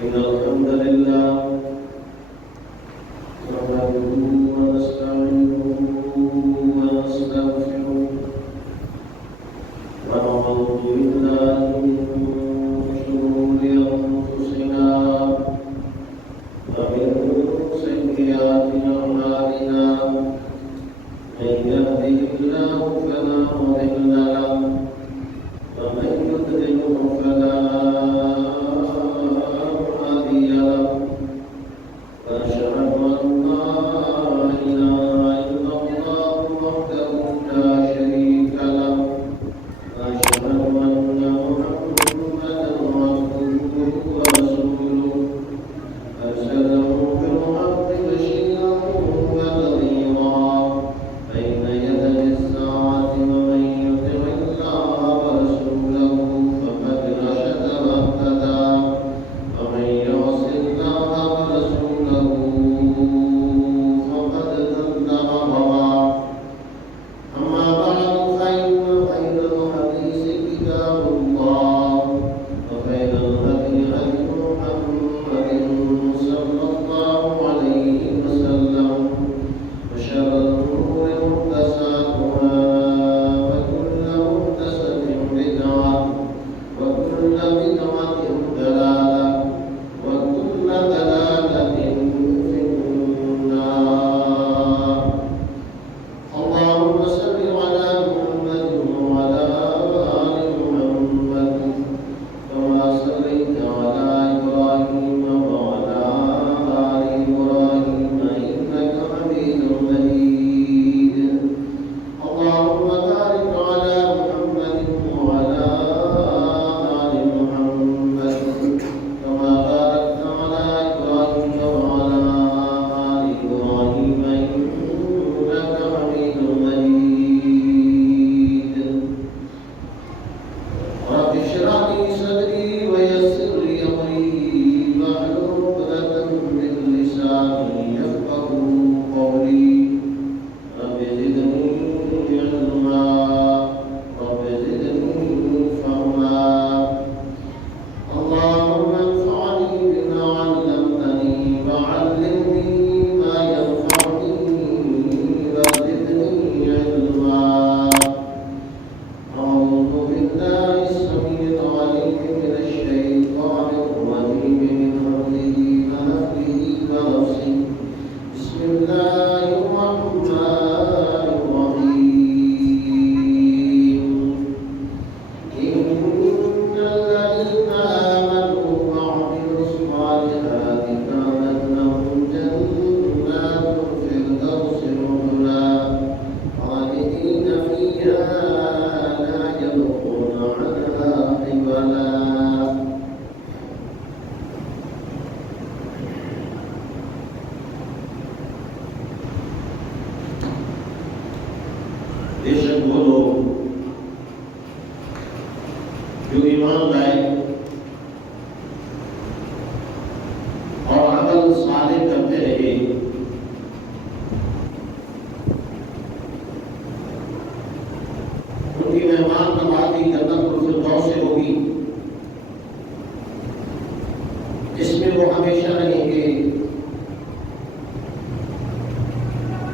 إن الحمد لله نحمده ونستعينه ونستغفره ونعوذ بالله من شرور أنفسنا ومن سيئات أعمالنا من يهده الله فلا مضل له ومن يضلله فلا هادي له وأشهد أن لا إله إلا الله وحده لا شريك له وأشهد أن محمدا عبده ورسوله أرسله بالحق بشيرا ونذيرا بين يدي الساعة ومن يطع الله ورسوله فقد رشد واهتدى ومن يعص الله ورسوله فقد ضل وغوى أما بعد فإن خير الحديث كتاب الله وخير الهدي هدي محمد صلى الله عليه وسلم وشر الأمور محدثاتها وكل محدثة بدعة وكل بدعة ضلالة وكل ضلالة في النار. اللهم صل على محمد وعلى آل محمد كما صليت على إبراهيم وعلى آل إبراهيم إنك حميد مجيد. اللهم بارك على محمد وعلى آل محمد كما باركت على إبراهيم وعلى آل إبراهيم إنك حميد مجيد. رب اشرح لي صدري ويسر لي أمري واحلل عقدة من لساني يفقهوا قولي. رب زدني علما رب زدني فهما. اللهم انفعني بما علمتني وعلمني ما ينفعني وزدني علما. أعوذ بالله السميع العليم من الشيطان الرجيم من همزه ونفخه ونفسه. بسم الله الرحمن الرحيم. إن الذين آمنوا وعملوا الصالحات كانت لهم جنات الفردوس نزلا خالدين فيها لا يبغون عنها حولا. بے شک وہ لوگ جو ایمان لائے اور عمل صالح کرتے رہے ان کی مہمان نوازی جنت الفردوس سے ہوگی جس میں وہ ہمیشہ رہیں گے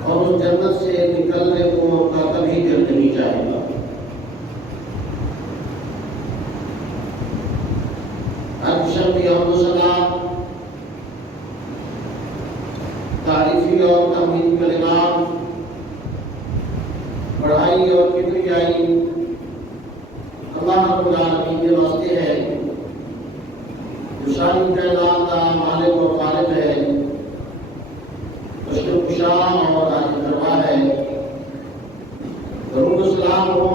اور اس جنت سے نکلنے کو ان کا کبھی دل نہیں چاہے گا. ہر قسم کی حمد و ثنا تعریفی اور تحمیدی کلمات بڑھائی اور کبریائی اللہ رب العالمین کے واسطے ہے جو ساری کائنات کا مالک اور خالق ہے، اس کے خوشام اور راضی فرما ہے. درود و سلام ہو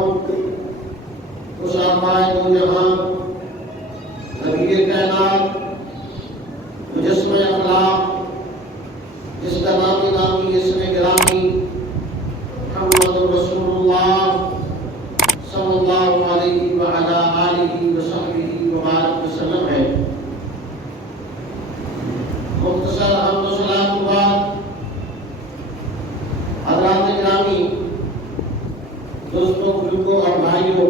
اس آمائے دو جہاں نبی کائنات مجسمہ اخلاق جس کا نامی اسم گرامی محمد رسول اللہ صلی اللہ علیہ وعلا آلہ وصحبہ وبارک وسلم ہے. مختصر حمد و سلام کے بعد حضرات گرامی، دوستوں، بزرگوں اور بھائیوں،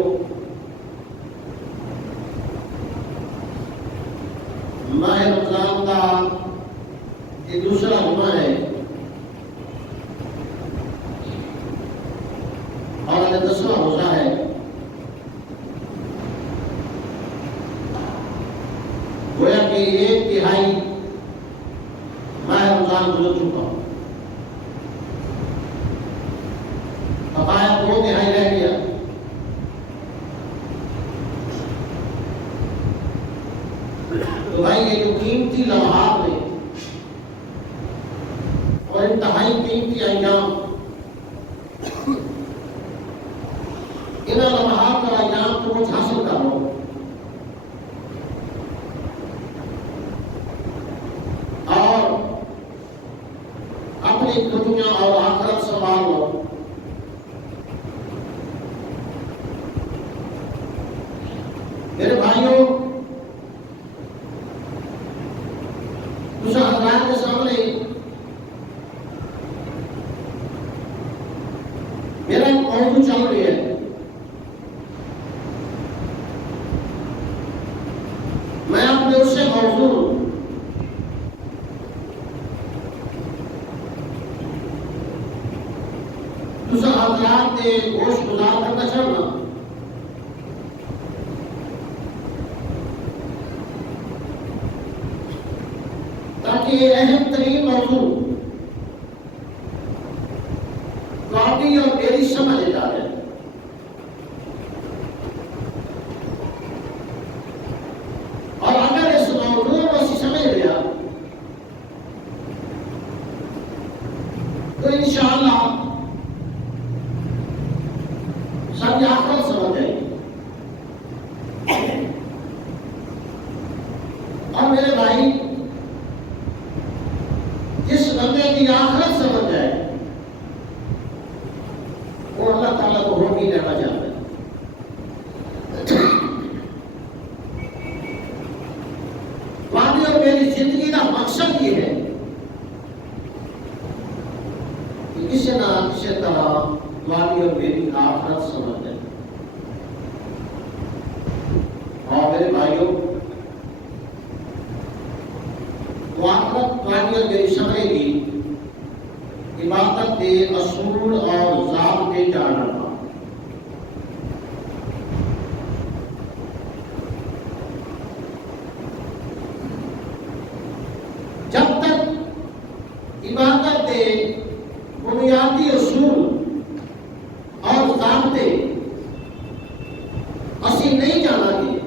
ماہ رمضان گویا کہ 1/3 ماہ رمضان گزر چکا، بقایا 2/3 رہ گیا۔ تو بھائی یہ جو قیمتی لمحات نے اور انتہائی قیمتی ایام، ان لمحات اور ایام کو کچھ حاصل کر لو، اور اپنی دنیا اور آخرت سنبھال لو۔ میرے بھائیوں، کچھ حضرات کے سامنے میرا ایک موضوع چل رہی ہے، میں اپنے اس سے موضوع کچھ حضرات کے گوش گزار کرنا چاہوں گا، تاکہ یہ اہم ترین موضوع واقعی اور میری سمجھ جا رہے ہیں۔ اور اگر اس موضوع کو اسی سمجھ لیا تو انشاءاللہ سب آخرت سمجھ جائے گی۔ اور میرے بھائی، جس بندے کی آخرت سمجھ جائے وہ اللہ تعالیٰ کو روک ہی لینا چاہتا ہے۔ اور میری زندگی کا مقصد یہ ہے کہ کسی نہ کسی طرح تمہاری اور میری آخرت سمجھ جائے۔ اور میرے بھائیوں، وہ آخرت تمہاری اور میری سمجھے گی عبادت کے اصول اور ضابطے جاننا۔ جب تک عبادت کے بنیادی اصول اور ضابطے اسی نہیں جانا گے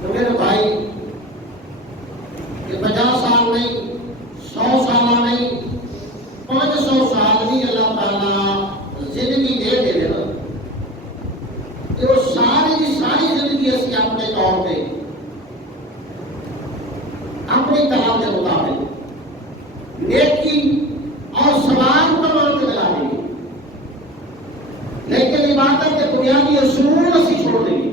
تو میرے بھائی، یہ 50 سال نہیں، 100 سال نہیں، 500 سال بھی اللہ تعالیٰ زندگی دے گا کہ وہ ساری کی ساری زندگی اسی اپنے طور پہ اپنی طرح کے مطابق نیکی اور ثواب پر مان کے ملا دیں گے، لیکن عبادت کے بنیادی اصول اسی چھوڑ دیں گے۔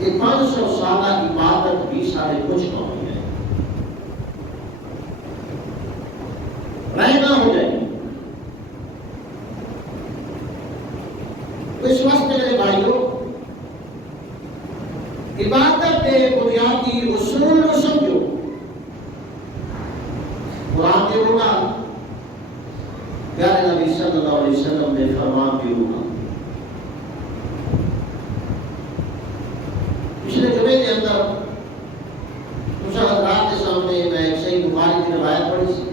یہ 500 سالہ عبادت بھی سارے کچھ نہ ہو جائے، رہنا ہو جائے۔ اس وقت میرے بھائیوں، عبادت کے بنیادی اصول کو سمجھو، قرآن کے ہوگا، پیارے نبی صلی اللہ علیہ وسلم نے فرمان بھی ہوگا۔ پچھلے جمعے کے اندر کچھ حضرات کے سامنے میں ایک صحیح بخاری کی روایت پڑھی سی۔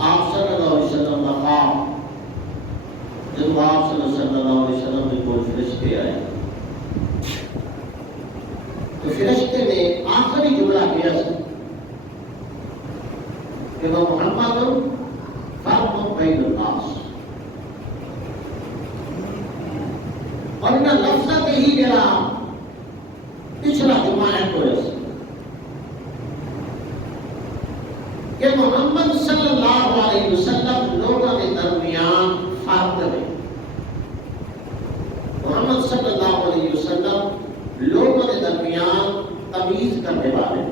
آپ صلی اللہ علیہ وسلم کا خواب، جب آپ صلی اللہ علیہ وسلم نے کوئی فرشتے آئے تو فرشتے نے آخری جملہ کیا کہ وہ محمد فرق بین الناس، اور ان لفظ ہی میرا پچھلا جمعہ ہے کہ محمد صلی اللہ علیہ وسلم لوگوں کے درمیان فرق ہے۔ محمد صلی اللہ علیہ وسلم لوگوں کے درمیان تمیز کرنے والے۔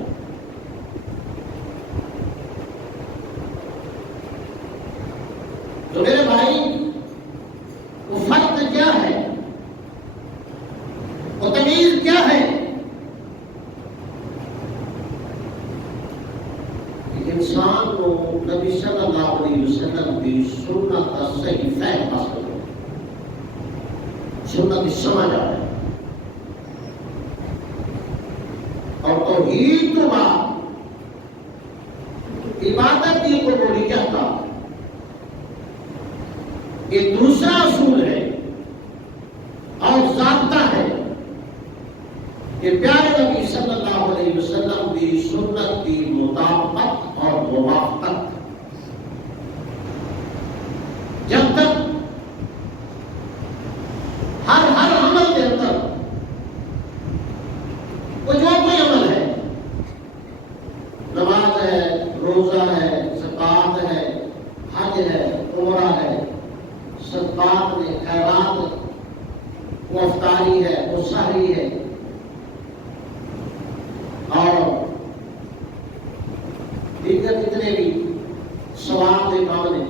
تو میرے بھائی، وہ فرق کیا ہے، وہ تمیز کیا ہے؟ انسان کو نبی صلی اللہ علیہ وسلم کی سنت کا صحیح فہم حاصل ہو، سنت کی سمجھ آ جائے، کہ پیارے نبی صلی اللہ علیہ وسلم کی سنت کی مطابقت اور موافقت جب تک ہر عمل کے اندر وہ جو کوئی عمل ہے، نماز ہے، روزہ ہے، زکوٰۃ ہے، حج ہے، عمرہ ہے، صدقات ہے، خیرات ہے، وہ افطاری ہے، وہ سحری ہے، اور دیگر جتنے بھی ثواب کے کام ہیں،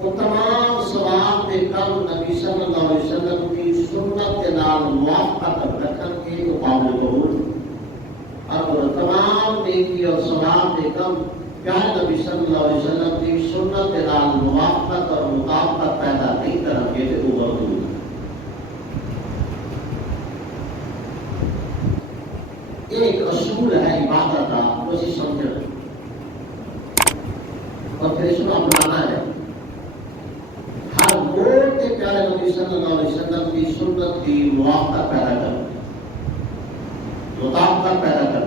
وہ تمام ثواب کے کام نبی صلی اللہ علیہ وسلم کی سنت کے نال موافقت رکھن کے قابل قبول، اور وہ تمام نیکی اور ثواب کے کام پیارے نبی صلی اللہ علیہ وسلم کی سنت کے نال موافقت اور مطابقت پیدا نہیں کر کے وہ مردود۔ ایک اصول ہے عبادت کا، اسی سمجھو اور پھر اس کو اپنانا ہے۔ ہر موڑ کے پیارے نبی صلی اللہ علیہ وسلم کی سنت کی موافقت پیدا کر، مطابقت پیدا کر،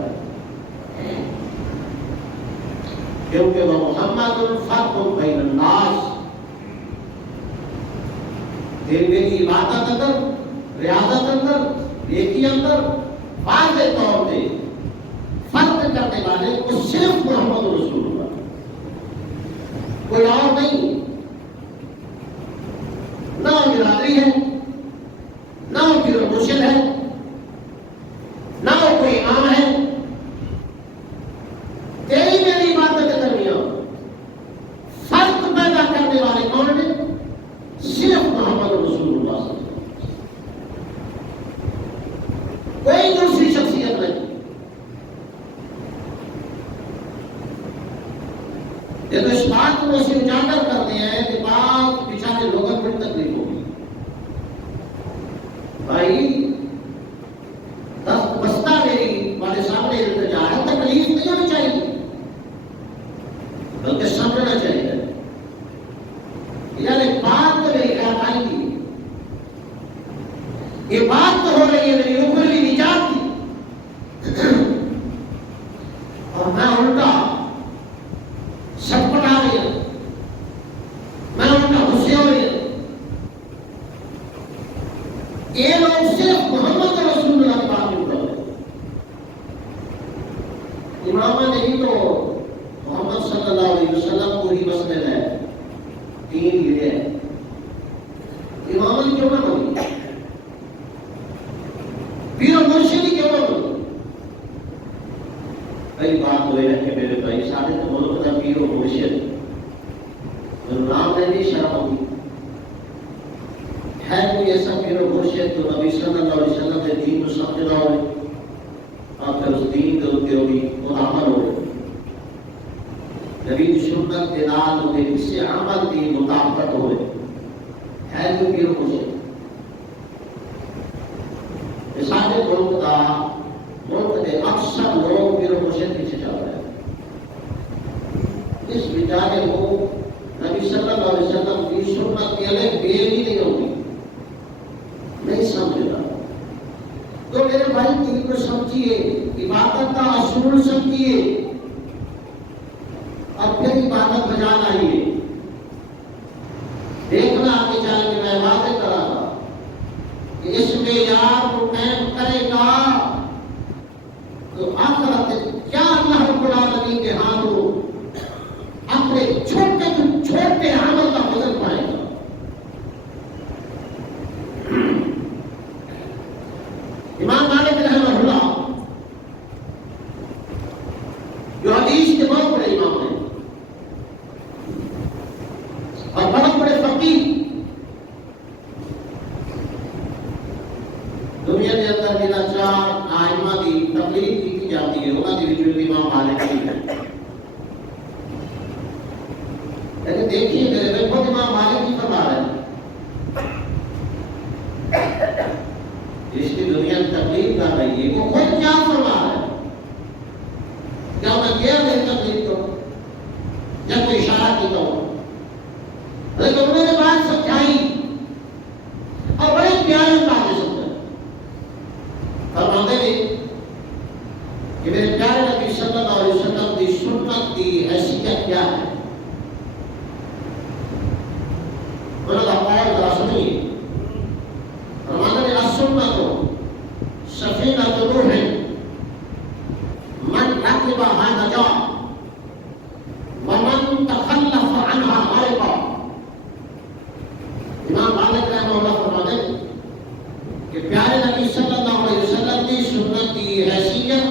کیونکہ وہ محمد الفرق بین الناس، میری عبادت اندر، ریاضت اندر، نیکی اندر واضح طور پہ فرق کرنے والے وہ صرف محمد رسول اللہ، کوئی اور نہیں، نہ وہ برادری ہے، نہ وہ پیر و مرشد ہے، نہ وہ کوئی امام ہے۔ تیری میری عبادت کے درمیان فرق پیدا کرنے والے کون ہیں؟ صرف محمد رسول اللہ صلی اللہ علیہ وسلم، کوئی دوسری شخصیت نہیں۔ یہ تو اس بات کو اسے اجاگر کرتے ہیں کہ بعض بیچارے لوگوں کو بڑی تکلیف ہوگی، بھائی دست بستہ میری والے سامنے التجا ہے، تکلیف نہیں ہونی چاہیے بلکہ سمجھنا چاہیے، یعنی بات تو میری خیال آئی گی، یہ بات تو ہو رہی ہے میری اوپرلی نجات کی، اور میں الٹا سٹپٹا رہی ہوں، میں الٹا غصے ہو رہی ہوں۔ یہ لوگ صرف محمد رسول اللہ کی بات نہیں کر رہے، امامہ نہیں تو محمد صلی اللہ علیہ وسلم کو ہی مسند ہے، دین یہ ہے، امامہ کیوں نہ بنی، پیر و مرشدی کیوں نہ بنی؟ کئی بات ہوئے ہیں کہ میرے بھائی سارے تو ملک کا پیر و مرشد نام لینے شرم ہوگی، ہے کوئی ایسا پیر و مرشد جو نبی صلی اللہ علیہ وسلم نے دین کو سمجھ رہا ہو اور پھر اس دین کے اوپر ہوگی وہ عمل ہو نبی کی سنت کے نال ہوئے اس سے عمل کی مطابقت ہوئے، ہے کوئی پیر و مرشد؟ سارے لوگ کا ملک کے اکثر لوگ پیر و مرشد پیچھے چل رہے ہیں، اس بیچارے کو نبی صلی اللہ علیہ وسلم کی سنت کے لیے بے ہی نہیں ہوگی، نہیں سمجھ رہا۔ تو میرے بھائی دین کو سمجھیے، عبادت کا اصول سمجھیے، اور پھر عبادت بجا لائیے۔ دیکھنا آگے چل کے میں واضح کرا تھا کہ اس میں یار کو قائم کرے گا تو آخرت کیا اللہ رب العالمین کے ہاتھوں اپنے چھوٹے چھوٹے عمل کا وزن پائے گا۔ امام مالک رحمہ اللہ جو حدیث کے بہت بڑے امام ہیں اور بہت بڑے فقیہ، دنیا کے اندر بنا چار آئمہ کی تقلید کی جاتی ہے، انہوں نے بھی امام مالک کی ہے، لیکن دیکھیے میرے میں خود امام مالک کی فرما رہے ہیں، جس کی دنیا کی تقلید کر رہی ہے وہ خود کیا فرما رہے ہیں؟ کیا میں کیا نہیں تقلید کروں یا کوئی اشارہ کی کروں؟ لیکن انہوں نے بات سمجھائی اور بڑے پیارے باتیں سمجھائی، فرماتے ہیں فرماتے ہیں کہ پیارے نبی صلی اللہ علیہ وسلم کی سنت کی حیثیت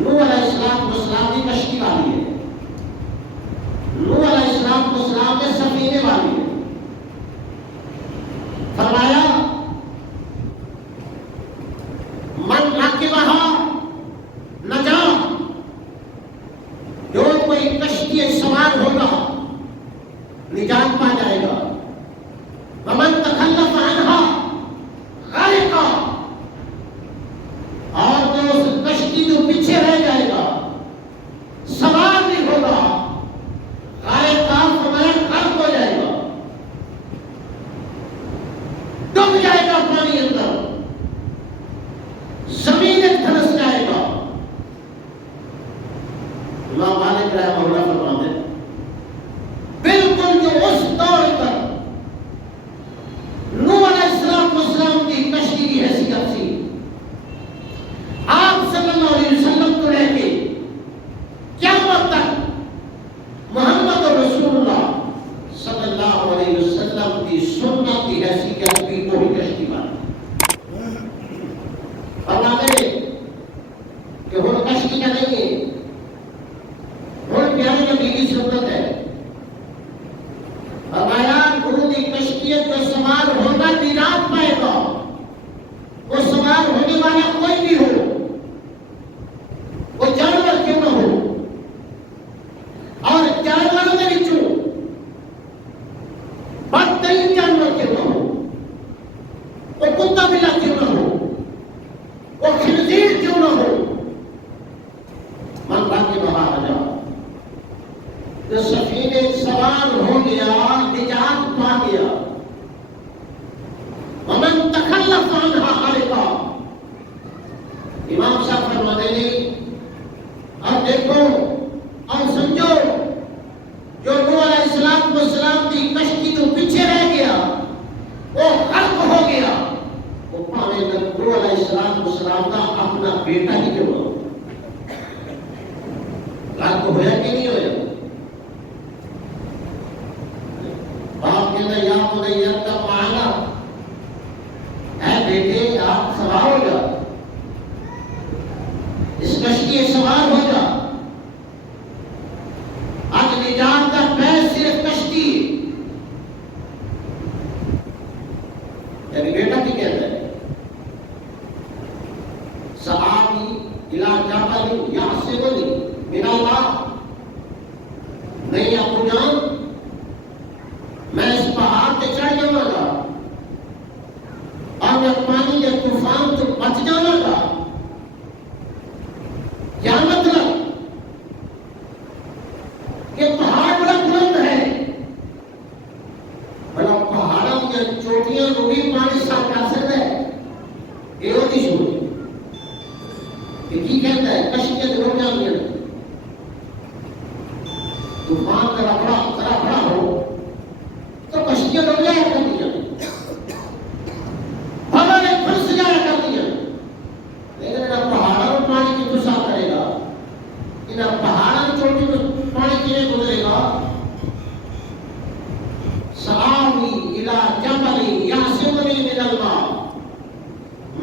نوح علیہ السلام کی کشتی والی ہے، نوح علیہ السلام کے سفینے والی ہے۔ فرمایا من راکبہا نجا، جو کوئی کشتی سوار ہوگا نجات پا جائے گا، ومن تخلف عنہا غرق، اور جو اس کشتی جو پیچھے رہ جائے گا سوار نہیں ہوگا غرق غرق ہو جائے گا، ڈوب جائے گا پانی اندر، زمین دھنس جائے گا۔ امام مالک رحمہ اللہ فرماتے ہیں بالکل جو اس دور پر نوح علیہ السلام کی کشتی کی حیثیت تھی، آپ صلی اللہ علیہ وسلم کو لے کے قیامت تک محمد رسول اللہ صلی اللہ علیہ وسلم کی سنت کی حیثیت بھی کوئی کشتی بات فرماتے ہیں کہ وہ کشتی کا نہیں ہے، وہ پیارے نبی کی سنت ہے۔ فرمایا گرو کی کشتی جو سوار ہوگا نجات پائے گا، وہ سوار ہونے والا کوئی بھی ہو، وہ جانور کیوں نہ ہو، اور جانوروں میں بھی چوں بدترین جانور کیوں نہ ہو، وہ کتا بلا کیوں نہ ہو، وہ خنزیر کیوں نہ ہو، من راکبہا نجا، جو سفینے سوار ہو گیا نجات پا گیا، ومن تخلف عنہا غرق۔ امام صاحب فرماتے ہیں اب دیکھو اور سمجھو، جو نوح علیہ السلام کی کشتی تو پیچھے رہ گیا وہ غرق ہو گیا، وہ پانے نوح علیہ السلام کا اپنا بیٹا ہی کیوں ہو، غرق ہوا کہ نہیں ہوا؟ باپ کہتا یا بنی ارکب معنا، اے بیٹے آپ سوار ہو جا، اس کشتی سوار ہو جا، آج نجات کا پیر صرف کشتی، یعنی بیٹا کی کہتا ہے سآوی الی جبل یعصمنی من اللہ، نہیں ابو جان میں اس پہاڑ پہ چڑھ جاؤں گا اور میں پانی یا طوفان تو بچ جاؤں گا، کیا مطلب؟ یہ پہاڑ بڑا بلند ہے، بڑا پہاڑوں کی چوٹیاں کو بھی پانی صاف کر سکتا ہے، یہ ہوتی شروع کی کہتا ہے کشتیاں تو رک جاؤں گی، طوفان ذرا بڑا ہو تو کشتیاں رک جایا کرتی ہیں، ہوا نے پھنس جایا کرتی ہیں، لیکن انہیں پہاڑوں میں پانی کی گسا کرے گا، انہیں پہاڑوں چوٹی میں پانی کی نہیں گزرے گا۔ سآوی الی جبل یعصمنی من الماء،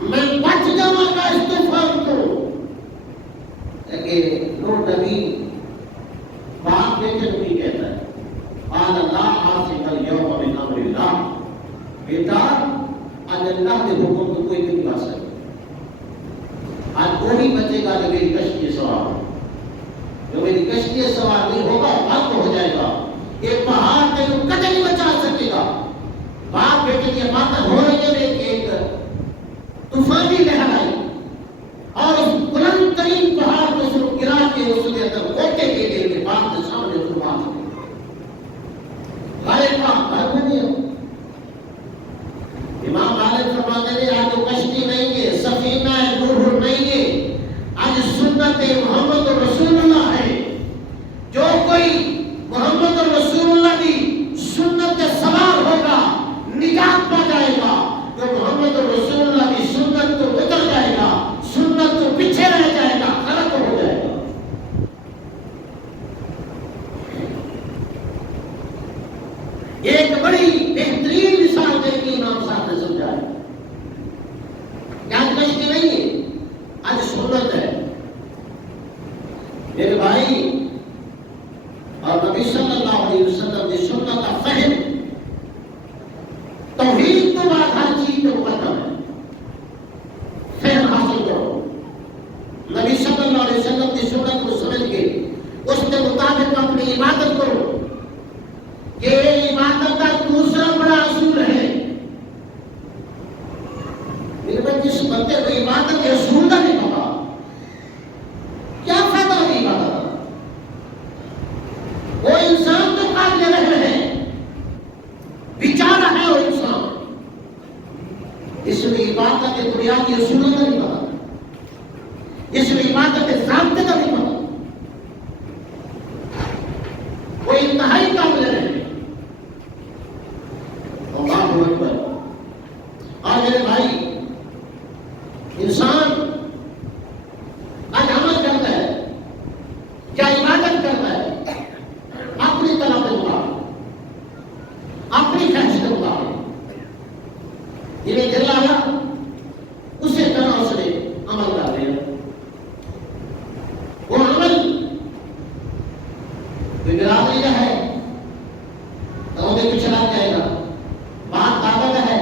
میں بچ جاؤں گا اس طوفان کو۔ لیکن نوح نبی باپ بیٹے کو بھی کہتا ہے قال لا عاصم اليوم من امر اللہ، بیٹا آج اللہ کے حکم کو کوئی بھی نہیں پا سکتا، آج وہی بچے گا جو میری کشتی سوار ہو، جو میری کشتی سوار نہیں ہوگا غرق ہو جائے گا، یہ پہاڑ کے جو کدے نہیں بچا سکے گا۔ باپ بیٹے کی باتیں ہو رہی ہیں کہ ایک طوفانی لہر آئی اور اس بلند ترین پہاڑ کو اس کو گرا کے اس کے اندر گوتے کے لیے کے باپ کے سامنے اس کو بات غرق ہو گیا۔ امام مالک فرماتے ہیں آج وہ کشتی نہیں ہے، سفینہ نوح نہیں ہے، آج سنت محمد رسول اللہ ہے۔ جو کوئی محمد رسول اللہ کی سنت سوار ہوگا نجات پا جائے گا، جو محمد رسول اللہ کی سنت تو اتر جائے توحید کے بعد ہر چیز پہ مقدم ہے. فہم حاصل کرو، نبی صلی اللہ علیہ وسلم کی سنت کو سمجھ کے اس کے مطابق اپنی عبادت کرو. یہ عبادت کا دوسرا بڑا اصول ہے. میرے بھائی جس بندے کو عبادت کے اصول کا نہیں پتا، کیا فائدہ ہوگی عبادت کا؟ وہ انسان تو قابل رحم ہے، بیچارہ ہے وہ انسان، اس میں عبادت کے بنیادی اصولوں کا نہیں پتا، اس میں عبادت کے ضابطے کا نہیں پتا. وہ انتہائی قابل رحم ہے. اللہ اکبر. اور میرے بھائی، انسان آج عمل کرتا ہے کیا عبادت کرتا ہے اپنی طلب کے مطابق، اپنی خواہش کے مطابق. جنہیں دل آیا اسے طرح اس نے عمل کر دیا. وہ عمل برادری کا ہے تو انہیں کچھ چلا جائے گا، بات طاقت ہے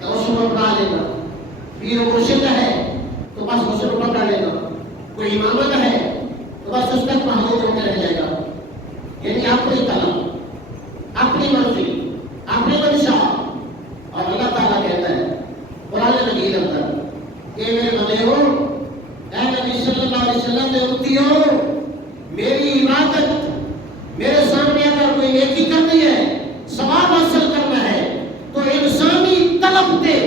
تو اس کو اپنا لے گا، پیر مرشد ہے تو بس اس کو پکڑ لے گا، کوئی امامت ہے تو بس اس تک محدود ہو کے رہ جائے گا. یعنی اپنی طلب، اپنی مرضی، اپنی منشا. اور اللہ تعالیٰ کہتا ہے قرآن مجید اندر کہ میرے بندے ہو، اے نبی صلی اللہ علیہ وسلم نے امتی ہو، میری عبادت، میرے سامنے اگر کوئی نیکی کرنی ہے، ثواب حاصل کرنا ہے تو انسانی طلب دے،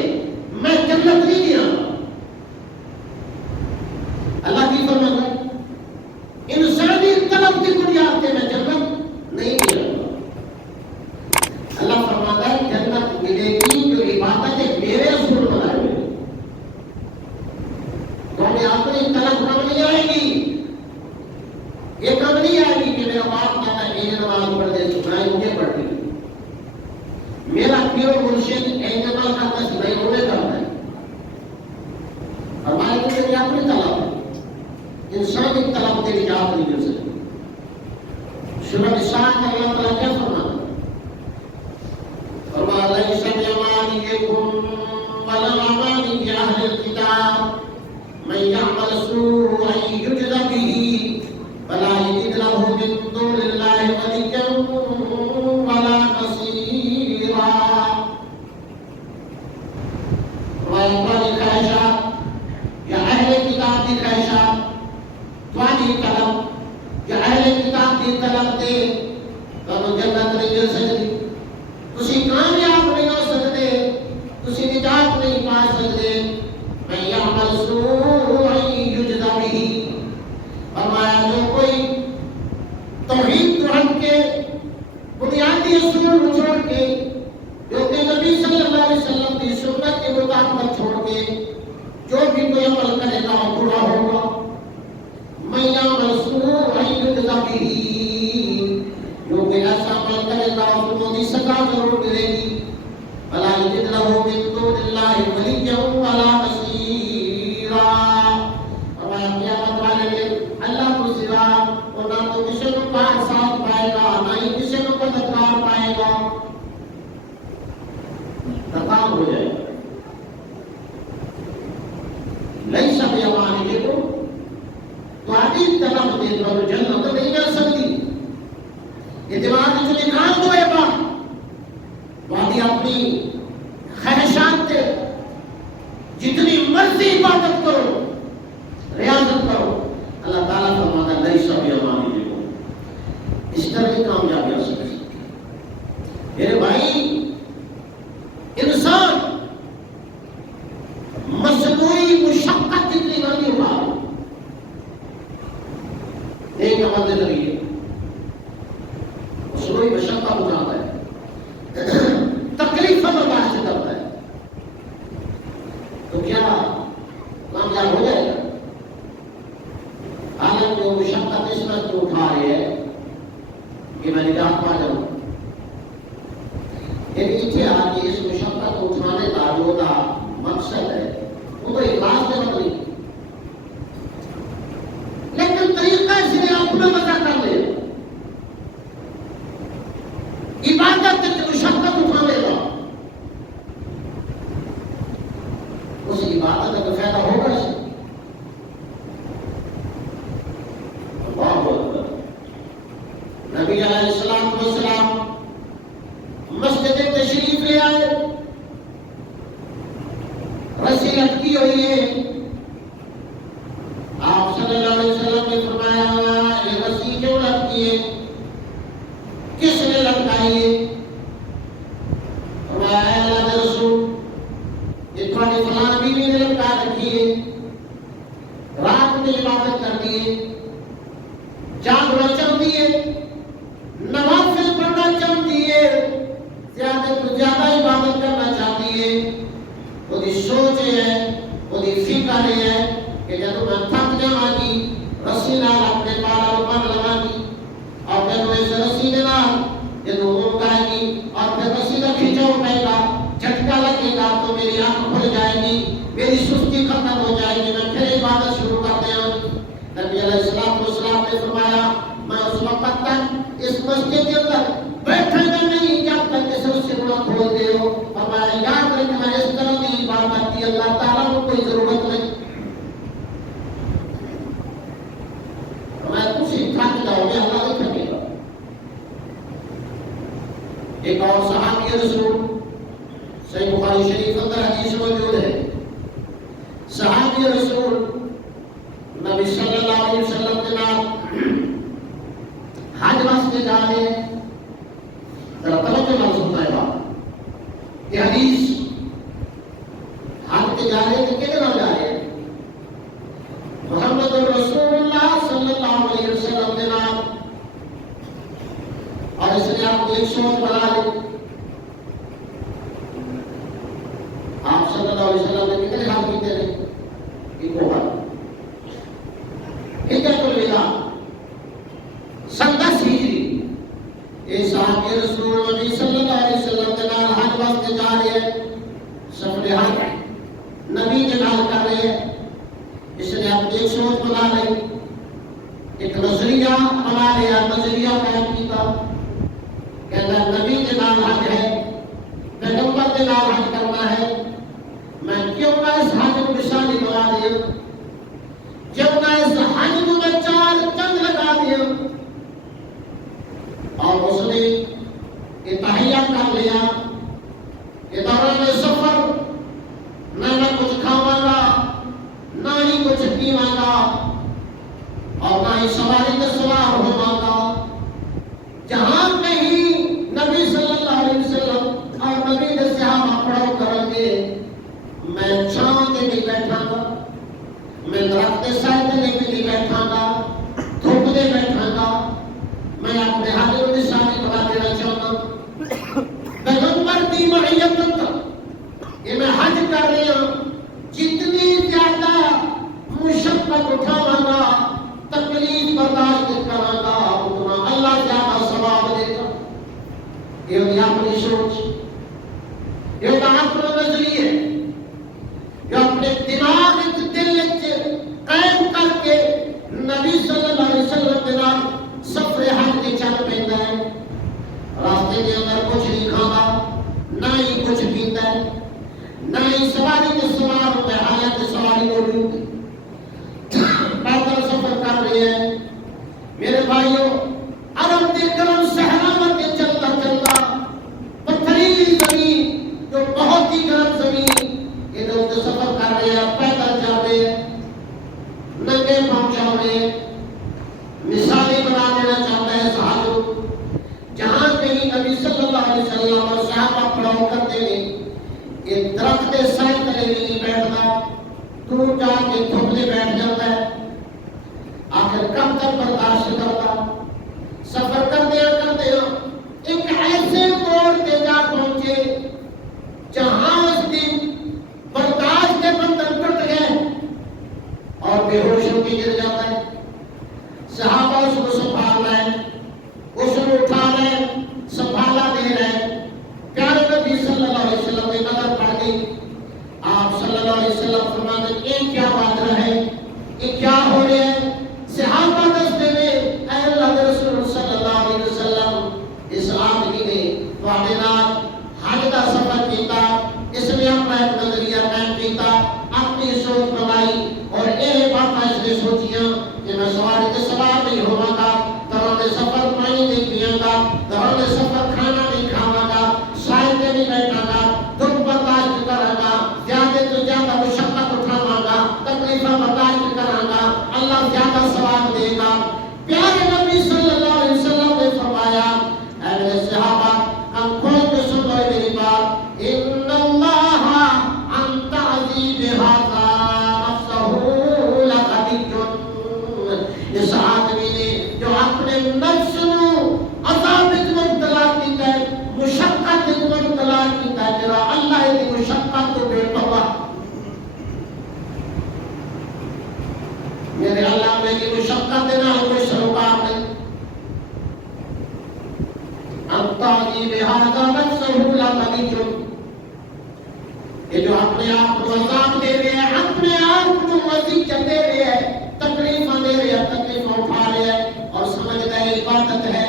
میں جنت نہیں دیا. اللہ کی فرمان ہے انسانی طلب کی بنیاد پہ میں جنت نہیں دیا. اللہ فرماتا ہے جنت ملے گی جو عبادت ہے میرے اصول بنائے ہوئے. تو ہمیں اپنی طلب کم نہیں آئے گی. یہ کم نہیں آئے گی کہ میرا باپ کہتا ہے یہ نماز پڑھ دے، سنائی مجھے پڑھتی، میرا پیو مرشد اعتماد کرتا سنائی مجھے کرتا ہے. ہمارے کو میری اپنی طلب ہے، انسانی طلب کے نجات نہیں مل سکتی. سورۃ نساء کا اللہ تعالیٰ کیا فرماتا ہے؟ فرمایا لیس بِأَمَانِيِّكُمْ وَلَا أَمَانِيِّ أَهْلِ الْكِتَابِ مَن يَعْمَلْ سُوءًا يُجْزَ بِهِ وَلَا يَجِدْ لَهُ مِن دُونِ اللَّهِ وَلِيًّا وَلَا نَصِيرًا. تمہاری خواہشات یا اہل کتاب کی خواہشات، تمہاری طلب یا اہل کتاب کی طلب دے تو جنت نہیں مل سکتی، تسی کامیاب نہیں ہو سکتے، تسی نجات نہیں پا سکتے. میں یعمل سوءا یجزا بہ. فرمایا جو کوئی توحید کو ہٹ کے بنیادی اصول کو چھوڑ کے، جو کہ نبی صلی اللہ علیہ وسلم کی سنت کے مطابق چھوڑ کے جو بھی کوئی عمل کرے گا وہ برا ہوگا. میں یعمل سوءا یجزا بہ. جو کہ ایسا عمل کرے گا اس کو دی سزا ضرور ملے گی. وَلَا يَجِدْ لَهُ مِن دُونِ اللَّهِ وَلِيًّا وَلَا نَصِيرًا. اور قیامت والے دن اللہ کو سوا اور نہ تو کسی کو کار ساتھ پائے گا، نہ ہی کسی کو مددگار پائے گا. تمام ہو جائے گا. لیس بِأَمَانِيِّكُمْ، تمہاری طلب دے تو جنت نہیں مل سکتی. اعتماد جو نکال دو ہے بات وادی اپنی خواہشات سے جتنی مرضی عبادت کرو، ریاضت کرو. اللہ تعالیٰ فرماتا ہے لیس بِأَمَانِيِّكُمْ. اس طرح کی کامیابی ہو سکتی. میرے بھائی، انسان سی عبادت کا فائدہ ہوگا سی اللہ اکبر نبی علیہ السلام مسجد تشریف لے آئے رسی لٹکی ہوئی ہے آپ صلی اللہ علیہ وسلم نے فرمایا یہ رسی کیوں لٹکی ہے کس نے لٹکائی ہے فرمایا اے اللہ کے رسول یہ تھوڑی فلاں بیوی نے لٹکا رکھی ہے رات میں عبادت کرتی ہے جاگنا چاہتی ہے نوافل پڑھنا چاہتی ہے زیادہ تو زیادہ عبادت کرنا چاہتی ہے وہ سوچ ہے وہ فکر ہے کہ جب میں تھک جاؤں گی رسی نال اپنے پالا پر لگا گی اور پھر وہ اس رسی کے نال جب وہ اٹھائے گی اور پھر رسی کا کھینچاؤ پائے گا جھٹکا لگے گا تو میری آنکھ کھل جائے گی میری سستی ختم ہو جائے گی میں پھر عبادت شروع کر دیا نبی علیہ السلام نے فرمایا میں اس وقت تک اس مسجد کے اندر بیٹھے گا نہیں جب تک اس رسی کو نہ کھول دے ہو ہمارا یاد رکھنا اس طرح کی عبادت کی اللہ تعالیٰ کو کوئی ضرورت نہیں ہمیں کچھ تھک جاؤ گے اللہ نہیں تھکے گا ایک اور صحابی رسول صحیح بخاری شریف اندر حدیث موجود ہے صحابی رسول نبی صلی اللہ علیہ وسلم کے نام حج واسطے جا رہے ہیں ذرا توجہ نہ سنتا ہے بات یہ حدیث حج کے جا رہے ہیں کہ کدھر جا رہے ہیں محمد رسول اللہ صلی اللہ علیہ وسلم کے نام اور اس نے آپ کو ایک سوچ بنا لی آپ صلی اللہ علیہ وسلم نے کتنے حج کیتے ہیں ایک حج ہجرت الوداع سن 10 ہجری یہ صحابی رسول نبی صلی اللہ علیہ وسلم کے نام حج واسطے جا رہے ہیں سفر حج نبی کے نام کر رہے ہیں اس نے اپنی ایک سوچ بنا لی ایک نظریہ بنا لیا نظریہ قائم کیا کہ نبی کے نام حج ہے پیغمبر کے نام حج کرنا ہے میں کیوں نہ اس حج کو نشانی بنا دیا جب میں اس حج کو میں 4 چند لگا دیا اور اس نے اتحیہ کر لیا کہ دوران سفر نہ میں کچھ کھاواں گا نہ ہی کچھ پیواں گا اور نہ ہی سواری میں سوار ہوواں گا جہاں کہیں نبی صلی اللہ علیہ وسلم اور نبی کے صحابہ پڑھاؤ کریں گے میں چھاؤں کے نہیں بیٹھا گا میں درخت کے سائے کے نہیں بیٹھا گا دھوپ دے بیٹھا گا میں اپنے حاضر و نشانی بنا دینا چاہتا ہوں پیغمبر کی معیت تک کہ میں حج کر رہی ہوں جتنی زیادہ مشقت اٹھاواں گا تکلیف برداشت کراں گا اتنا اللہ زیادہ ثواب دے گا یہ اپنی سوچ یہ اپنا نظریہ جو اپنے دماغ دل قائم کر کے نبی صلی اللہ علیہ وسلم کے نام سفر حج کے چل پیندا ہے راستے کے اندر کچھ نہیں کھانا نہ ہی کچھ پیتا ہے نہ ہی سواری کے سوار ہوتا ہے حالت سواری ہو رہی ہوتی پیدل سفر کر رہے ہیں میرے بھائیوں عرب کے گرم صحرا میں چلتا چلتا پتھریلی زمین جو بہت ہی گرم زمین ادھر سفر کر رہے ہیں پیدل جا رہے ہیں ننگے پہنچا رہے ہیں مثالی بنا دینا چاہتا ہے صحابہ جہاں کہیں نبی صلی اللہ علیہ وسلم اور صحابہ پڑھاؤ کرتے ہیں کہ درخت سائے تلے نہیں بیٹھتا دور جا کے دھوپنے بیٹھ جاتا ہے آخر کب تک برداشت کرتا سفر کرتے ایک ایسے موڑ کے جا پہنچے جہاں اس دن برداشت کے بندھن ٹوٹ گئے اور بے ہوش ہو کے گر جاتا ہے صحابہ اس کو سنبھال رہے ہیں اس کو اٹھا رہے ہیں سنبھالا دے رہے ہیں پیارے نبی صلی اللہ علیہ وسلم کی نظر پڑ گئی آپ صلی اللہ علیہ وسلم فرماتے ہیں یہ کیا بات رہے یہ کیا ہو رہے ہیں صحابہ دستے میں اے اللہ کے رسول صلی اللہ علیہ وسلم اس آدمی نے واردات حج کا سفر کیتا اس نے اپنا ایک نظریہ قائم کیتا کر دینا ہے کوئی سروکار نہیں. انتانی بہذا نفسہ لا تنیجن، یہ جو اپنے آپ کو عذاب دے رہے ہیں، اپنے آپ کو وسیعت دے رہے ہیں، تکلیفیں دے رہے ہیں، تکلیفیں اٹھا رہے ہیں اور سمجھ رہے عبادت ہے.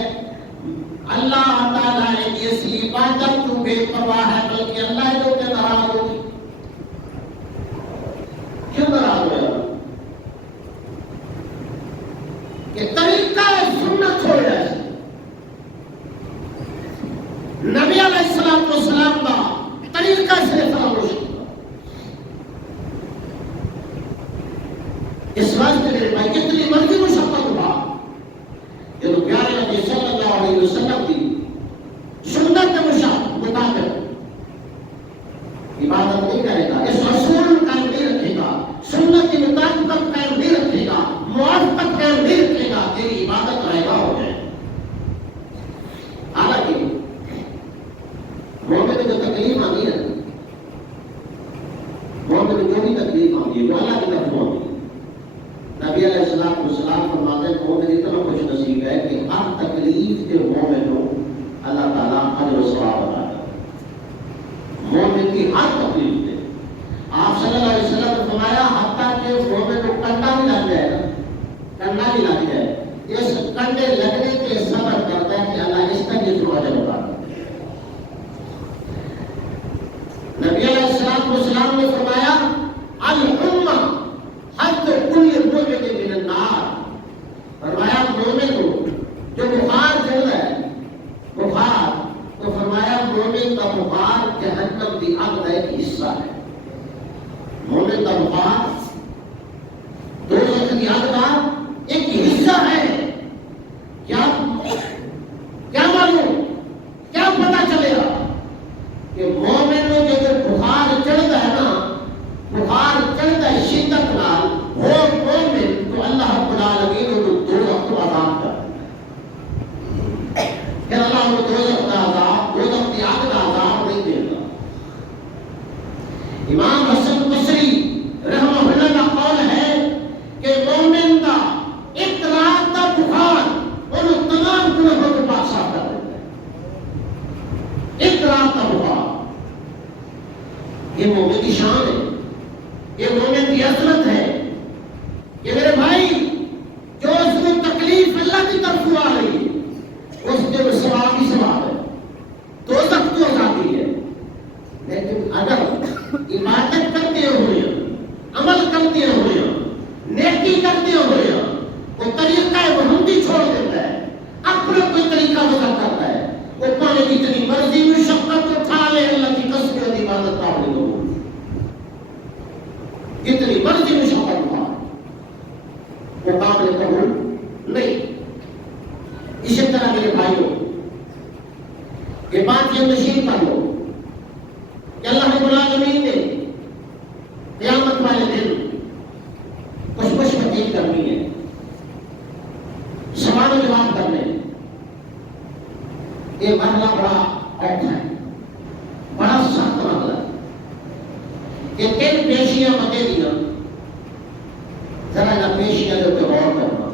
اللہ تعالیٰ نے ایسی عبادت تو بے پرواہ ہے، بلکہ اللہ جو کہ ناراض ہوگی. کیوں ناراض ہوا؟ کہ طریقہ سنت چھوڑ رہا ہے. نبی علیہ السلام کا طریقہ سے فراموش کیا. اس واسطے میرے بھائی کتنی مرضی مشقت ہوا، یہ تو پیارے نبی صلی اللہ علیہ وسلم کی سنت کے مطابق عبادت نہیں کرے گا، اس رسول قائم نہیں رکھے گا، سنت کی مطابقت قائم نہیں رکھے گا، موافقت قائم نہیں رکھے گا، تیری عبادت رائگاں ہو جائے. حالانکہ مومن کو جو تکلیف آتی ہے، مومن کو جو بھی تکلیف آتی ہے وہ اللہ کی طرف آتی ہے. نبی علیہ السلام فرماتے ہیں مومن اتنا خوش نصیب ہے کہ ہر تکلیف کے مومن کو اللہ تعالیٰ اجر و ثواب عطا کرتا ہے. مومن کی ہر تکلیف دے. آپ صلی اللہ علیہ وسلم نے فرمایا حتیٰ کہ مومن کو کنڈا بھی لگ جائے گا، کنڈا بھی لگ جائے، اس کنڈے لگنے کے صبر کرتا ہے کہ اللہ اس کا جسم اجر عطا کرتا ہے. نبی علیہ السلام نے فرمایا الحمہ حد کل مومن من النار. فرمایا مومن کو جو بخار چڑھ رہا ہے، بخار، تو فرمایا مومن کا بخار جہنم کی آگ کا ایک حصہ ہے. مومن کا بخار دوزخ کی آگ کا ایک حصہ ہے. کیا معلوم، کیا پتا چلے گا کہ مومن میں جو بخار چڑھتا ہے نا، بخار چڑھتا ہے شدت نال، وہ مومن تو اللہ رب العالمین کو دوزخ کو عذاب کرتا ہے. پھر اللہ کو دوزخ کا عذاب، دوزخ کی آگ کا عذاب نہیں دے گا. امام حسن بصری رحمہ اللہ کا قول ہے کہ مومن کا ایک رات کا بخار انہوں تمام گناہوں کو پاک صاف کر دیتا ہے. ایک رات کا بخار، یہ مومن کی شان ہے، یہ مومن کی عظمت ہے. یہ میرے بھائی جو اس میں تکلیف اللہ کی طرف آ رہی ہے اس کے ثواب ہی ثواب ہے، دوزخ تو آزادی ہے. لیکن اگر عبادت کرتے ہوئے، عمل کرتے ہوئے، نیکی کرتے ہوئے وہ طریقہ محمدی چھوڑ دیتا ہے، اپنا کوئی طریقہ بدل کرتا ہے، وہ پانے کی جتنی مرضی مشقت اٹھا لے اللہ کی قسم کی عبادت قابل ہو، جتنی مرضی مشقت اٹھا وہ قابل قبول نہیں. اسی طرح میرے بھائیوں یہ بات یہ نشین کر لو کہ اللہ رب العالمین نے قیامت والے دن کچھ بتیل کرنی ہے، سوال و جواب کرنے. یہ مرحلہ بڑا اوکھا ہے، بڑا سخت مرحلہ ہے. یہ تین پیشیاں بتے دیا، ذرا نہ پیشیاں جو کہ غور کرنا،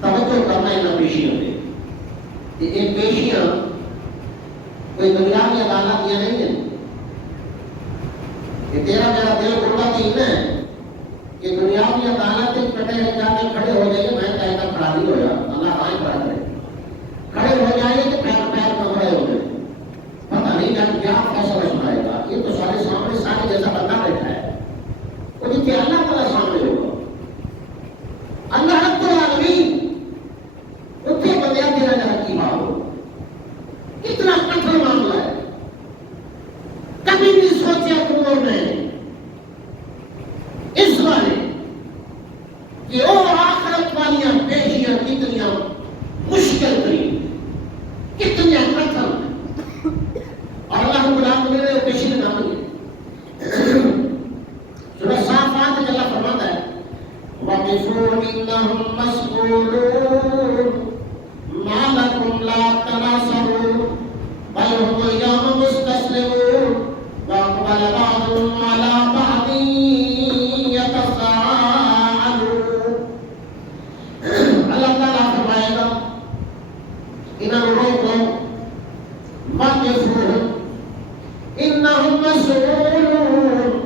توجہ کرنا ان پیشیاں پہ. یہ پیشیاں کوئی دنیاوی عدالت یہ نہیں ہے. یہ تیرا میرا دل گھٹا تین ہے کہ دنیاوی عدالت کٹے جا کے کھڑے ہو جائے، میں کہتا کھڑا نہیں ہوا، اللہ قائم کھڑا کرے، کھڑے ہو جائے کہ پیر کمرے ہو گئے، پتہ نہیں جان کیا فیصلہ سنائے گا. یہ تو سارے سامنے سارے جیسا بندہ بیٹھا ہے، وہ جتنے اللہ تعالیٰ سامنے ہوگا، اللہ رب العالمین اتنے بندیاں تیرا جہاں کی بات ہو. کتنا کٹھن معاملہ ہے، کبھی نہیں سوچا تم لوگ نے اس بارے کہ وہ آخرت والیاں پیشیاں کتنی مشکل ترین، کتنی کٹھن، اور اللہ رب العالمین نے پیشی نے نام لیا. سورہ صافات میں اللہ فرماتا ہے وَقِفُوهُمْ إِنَّهُمْ مَسْئُولُونَ مَا لَكُمْ لَا تَنَاصَرُونَ بَلْ هُمُ الْيَوْمَ مُسْتَسْلِمُونَ وَأَقْبَلَ بَعْضُهُمْ عَلَىٰ بَعْضٍ يَتَسَاءَلُونَ. يسولون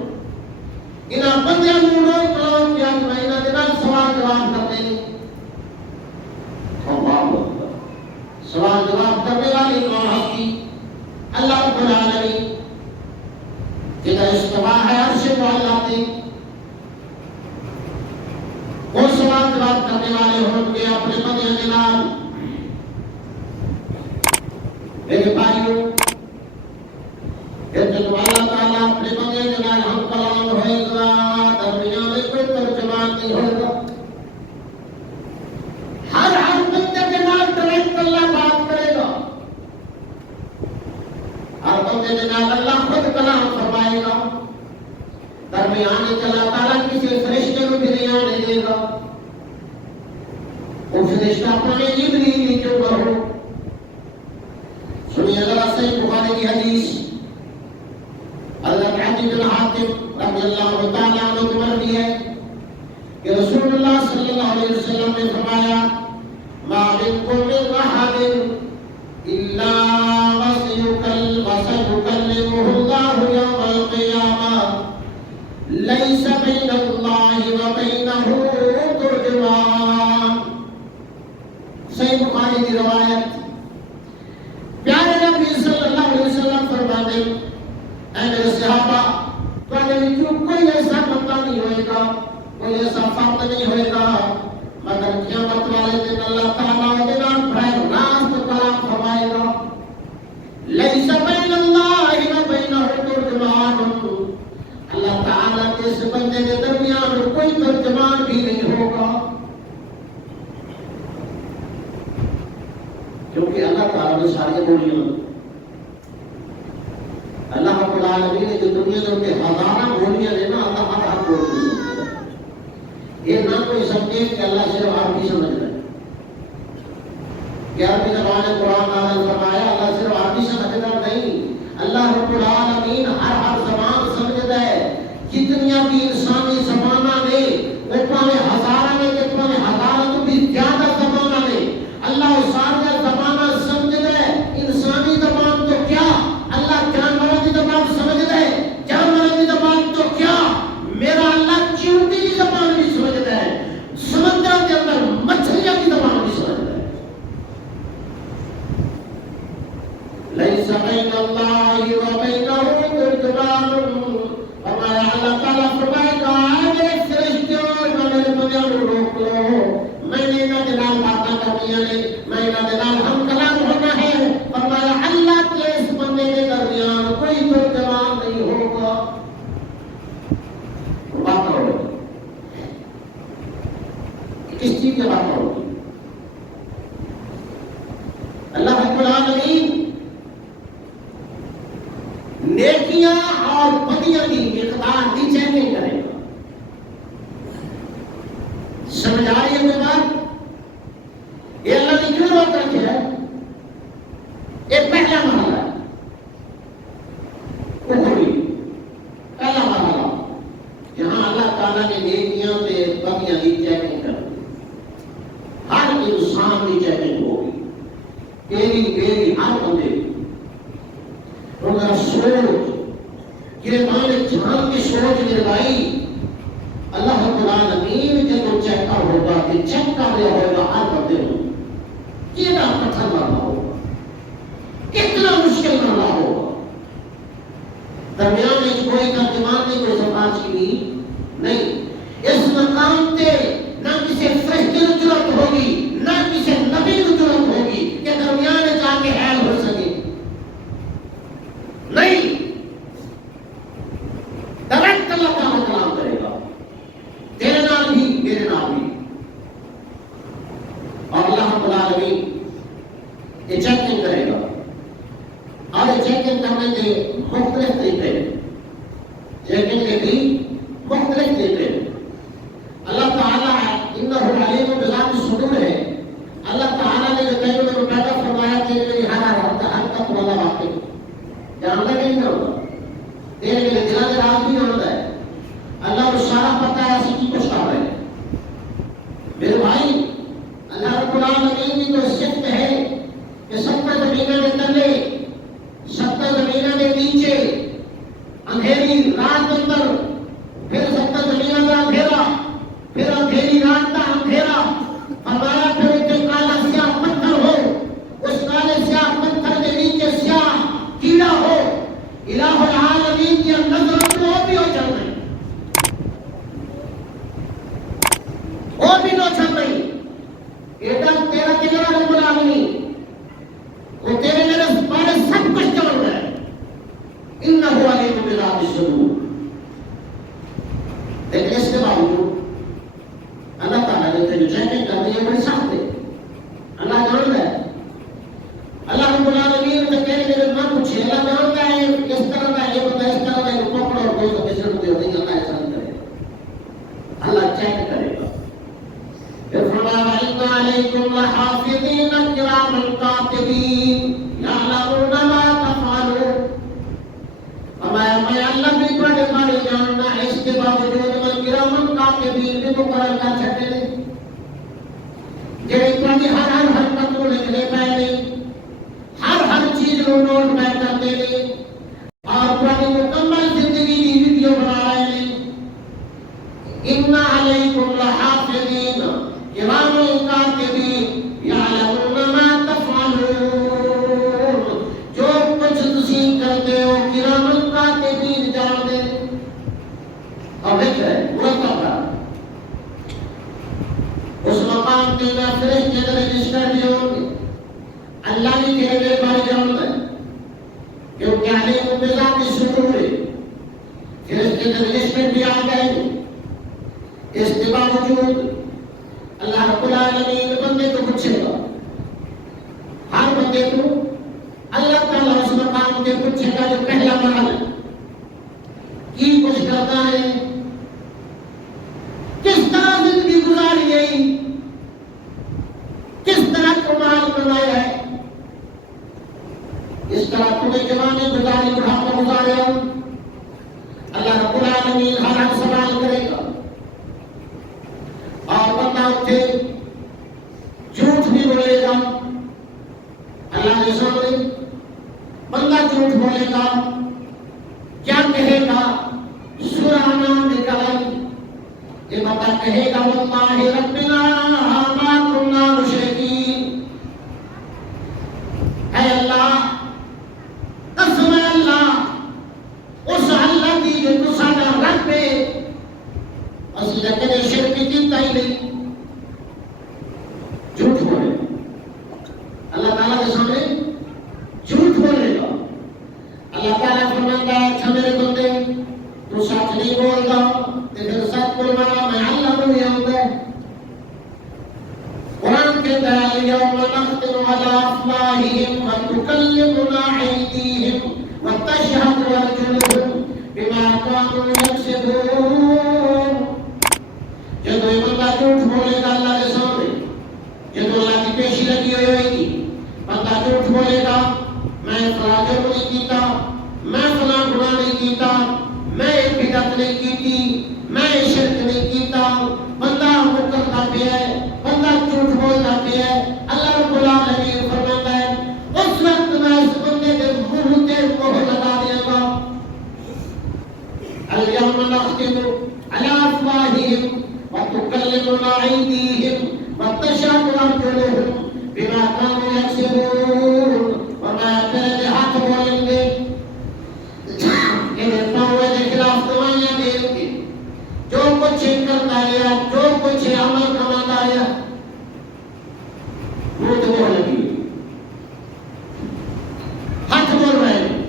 ان بندیاں نوں روک لو کہ اج میں انہاں دے نال سوال جواب کرنے اللہ اکبر سوال جواب کرنے والی کون ہے اللہ رب العالمین جدا استوا ہے عرش معلا تے وہ سوال جواب کرنے والے ہوں گے اپنے بندیاں دے نال میرے بھائیوں جب اللہ تعالیٰ اپنے بندے کے نال ہم کلام ہوئے گا درمیان میں کوئی ترجمان نہیں ہوگا ہر بندے کے نال ڈائریکٹ اللہ بات کرے گا ہر بندے کے نال اللہ خود کلام فرمائے گا درمیان میں اللہ تعالیٰ کسی فرشتے کو بھی نہیں آنے دے گا وہ فرشتہ اپنے جبریل کے اوپر ہو سنیے ذرا صحیح بخاری کی حدیث حضرت عدی بن حاتم رضی اللہ تعالیٰ عنہ کی مروی ہے کہ رسول اللہ صلی اللہ علیہ وسلم نے فرمایا ما منکم من احد الا وسيكلمه الله يوم القيامة ليس بين الله وبينه ترجمان صحیح بخاری کی روایت پیارے نبی صلی اللہ علیہ وسلم فرماتے اے میرے صحابہ کوئی ایسا بندہ نہیں ہوئے گا کوئی ایسا فرد نہیں ہوئے گا مگر قیامت والے دن اللہ تعالیٰ کے نام براہ راست کلام فرمائے گا لیس بین اللہ و بینہ ترجمان اللہ تعالیٰ کے اس بندے کے درمیان کوئی ترجمان بھی نہیں ہوگا کیونکہ اللہ تعالیٰ نے ساری بولیاں اللہ رب العالمین نے جو دنیا کے ہزارہ بولیاں نے نا اللہ ہر ہر بولی یہ نہ کوئی سمجھے کہ اللہ صرف عربی سمجھ رہا ہے کہ عربی زبان قرآن نازل فرمایا اللہ صرف عربی سمجھتا نہیں اللہ رب العالمین ہر زبان سمجھتا ہے جتنیاں بھی انسانی زبانہ نے وہ پانے ہزارہ نے کتنا ہزارہ تو بھی زیادہ زبانہ نے اللہ سارے زبانہ سمجھتا ہے انسانی زبان تو کیا اللہ جانوروں کی زبان سمجھتا ہے جانوروں کی زبان تو کیا میرا اللہ چیونٹی کی زبان بھی سمجھتا ہے سمندر کے اندر مچھلیاں کی زبان بھی سمجھتا ہے لیس بین اللہ و بینہ ترجمان فرمایا اللہ تعالیٰ فرمائے گا میرے فرشتوں میرے بندوں کو روک لو میں نے انہاں دے نال باتاں کرنیاں نے میں انہاں دے نال ہم کلام ہونا ہے فرمایا اللہ کے اس بندے کے درمیان کوئی ترجمان نہیں ہوگا بات کرو کس چیز کی بات کرو اللہ رب العالمین نیکیاں اور بدیاں کی مقدار کی چیکنگ کرے گا سمجھ آ رہی ہے کوئی بات یہ اللہ نے کیوں روک رکھے ہے یہ پہلا مرحلہ ہے پہلا مرحلہ جہاں اللہ تعالیٰ نے نیکیاں تے بدیاں کی چیکنگ کر ہر انسان کی چیکنگ ہوگی تیری میری ہر بندے اگر سوچ گربان جہان کی سوچ گربائی اللہ رب العالمین جب چیک کر ہوگا کہ چیک کر رہا ہوگا ہر بندے ہوں کتنا کٹھن مرنا ہوگا کتنا مشکل مرنا ہوگا درمیان میں کوئی ترجمان نہیں کوئی سفارش کی نہیں اس مقام تے نہ کسی فرشتے کو ضرورت ہوگی نہ کسی نبی کو ضرورت ہوگی کہ درمیان میں جا کے حل ہو سکے نہیں ڈائریکٹ اللہ تعالیٰ کلام کرے گا تیرے نال بھی میرے نال بھی اور اللہ رب العالمین یہ چیکنگ کرے گا اور یہ چیکنگ کرنے کے مختلف طریقے چیکنگ کے بھی مختلف طریقے اللہ تعالیٰ انہ علیم بذات الصدور ہے اللہ تعالیٰ نے جو دل میں پیدا فرمایا کہ میری ہر حرکت والا واقع جاننا نہیں ہوگا تیرے کے دل کے راز بھی ہوتا ہے اللہ کو سارا پتہ ہے اسی کی کچھ کر رہے ہیں میرے بھائی اللہ رب العالمین کی تو صفت ہے کہ 70 زمینوں کے تلے 70 زمینوں کے نیچے اندھیری رات اندر پھر سب زمین کا اندھیرا، پھر اندھیری رات کا اندھیرا، فرمایا پھر اتنے کالا سیاہ پتھر ہو، اس کالے سیاہ پتھر کے نیچے سیاہ کیڑا ہو، الہ العالمین کی نظر تو وہ بھی ہو چل رہی، وہ بھی نہ چل رہی، بیٹا تیرا کتنا رب العالمین، وہ تیرے میرے بارے سب کچھ جان رہا ہے، انہ علیم بذات الصدور۔ لیکن اس کے باوجود اللہ تعالیٰ نے تیری چیکنگ کرنی ہے بڑی سخت ہے، اللہ جانتا ہے، اللہ رب العالمین سے تیرے میرے نہ پوچھے، اللہ جانتا ہے اس طرح کا یہ بندہ اس طرح کا یہ پکڑ اور کوئی سب ایسے ہوتے ہوتے اللہ ایسا نہیں کرے گا، اللہ چیک کرے گا۔ پھر فرمایا وَإِنَّ عَلَيْكُمْ لَحَافِظِينَ كِرَامًا كَاتِبِينَ يَعْلَمُونَ مَا تَفْعَلُونَ۔ فرمایا میں اللہ بھی بڑے بڑے جاننا ہے، اس کے باوجود میں کرامن کاتبین بھی مقرر کر چھٹے نے، جڑے تھوڑی ہر حرکت کو لکھنے پے نے، ہر چیز کو نوٹ پہ کرتے نے، اور تھوڑی مکمل زندگی کی ویڈیو بنا رہے ہیں۔ اِنَّ عَلَيْكُمْ لَحَافِظِينَ كِرَامًا كَاتِبِينَ يَعْلَمُونَ مَا تَفْعَلُونَ۔ جو کچھ تسی کرتے ہو کرامن کاتبین جان دے، اور لکھ رہے مرتب کا اس مقام کے میں فرشتے رجسٹر بھی ہوں گے، اللہ بھی تیرے میرے بارے جانتا ہے، کیونکہ علیم بذات الصدور ہے، فرشتے رجسٹر بھی آ گئے۔ اس کے باوجود اللہ رب العالمین بندے کو پوچھے گا، ہر بندے کو اللہ تعالیٰ اس مقام کے پوچھے گا جو پہلا مرحلہ کی کچھ کرتا ہے، کس طرح زندگی گزاری گئی، کس طرح کمال بنایا ہے، اس طرح تمہیں جوانی گزاری بڑھاپا گزارے، اللہ رب العالمین ہر حق سوال کرے گا، اور بندہ اٹھے جھوٹ بھی بولے گا، اللہ کے سامنے بندہ جھوٹ بولے گا، کیا کہے گا؟ سرانا نکل، یہ بندہ کہے گا واللہ ربنا ما كنا مشرکین، اے اللہ قسم ہے اللہ اس اللہ کی جو تو ساڈا رب ہے، اسی نے کدے شرک کیتا ہی نہیں، جھوٹ بولے اللہ تعالیٰ کے سامنے جھوٹ بولے گا۔ اللہ تعالیٰ فرماتا ہے اچھا میرے بندے تو سچ نہیں بولتا، پھر سچ بولنا میں اللہ کو نہیں آتا ہے۔ قرآن کہتا ہے اليوم نختم على افواہہم وتکلمنا ایدیہم وتشہد ارجلہم بما كانوا یکسبون۔ جب یہ بندہ جھوٹ بولے گا اللہ کے سامنے، جب اللہ کی پیشی لگی ہوئے گی، بندہ جھوٹ بولے گا میں فلاں جرم نہیں کیتا، میں فلاں گناہ نہیں کیتا، میں بدعت نہیں کیتی، میں شرک نہیں کیتا، بندہ مکرتا بھی ہے، بندہ جھوٹ بولتا بھی ہے۔ اللہ رب العالمین فرماتا ہے اس وقت میں اس بندے کے منہ تے مہر لگا دیا گا، اليوم نختم على افواہہم وتکلمنا ایدیہم وتشہد ارجلہم بما كانوا یکسبون۔ فرمایا تیرے ہاتھ بولیں گے، تیرے پاؤں کے خلاف گواہیاں دیں گے، جو کچھ کرتا رہا، جو کچھ عمل کماتا رہا، منہ تو بول لگی، ہاتھ بول رہے ہیں،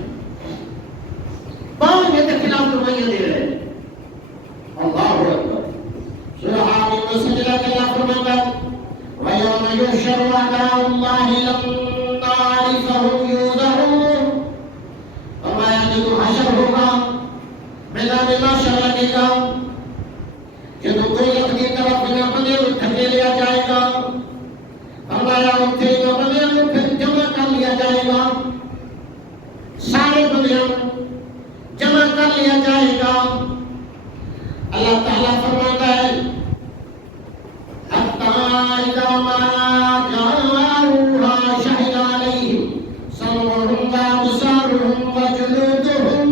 پاؤں کے خلاف گواہیاں دے رہے ہیں۔ اللہ اکبر۔ سورہ حامیم میں سجدہ کے اللہ فرماتا ہے وَيَوْمَ يُحْشَرُ أَعْدَاءُ اللَّهِ إِلَى النَّارِ فَهُمْ يُوزَعُونَ۔ فرمایا جب حشر ہوگا، میدان محشر لگے گا، جب کوئی اپنی طرف نہ بنے دھکے لیا جائے گا، فرمایا اتنے نہ بنے پھر جمع کر لیا جائے گا، سارے بندیاں جمع کر لیا جائے گا۔ اللہ تعالیٰ فرماتا ہے حَتَّى إِذَا مَا جَاءُوهَا شَهِدَ عَلَيْهِمْ سَمْعُهُمْ وَأَبْصَارُهُمْ وَجُلُودُهُمْ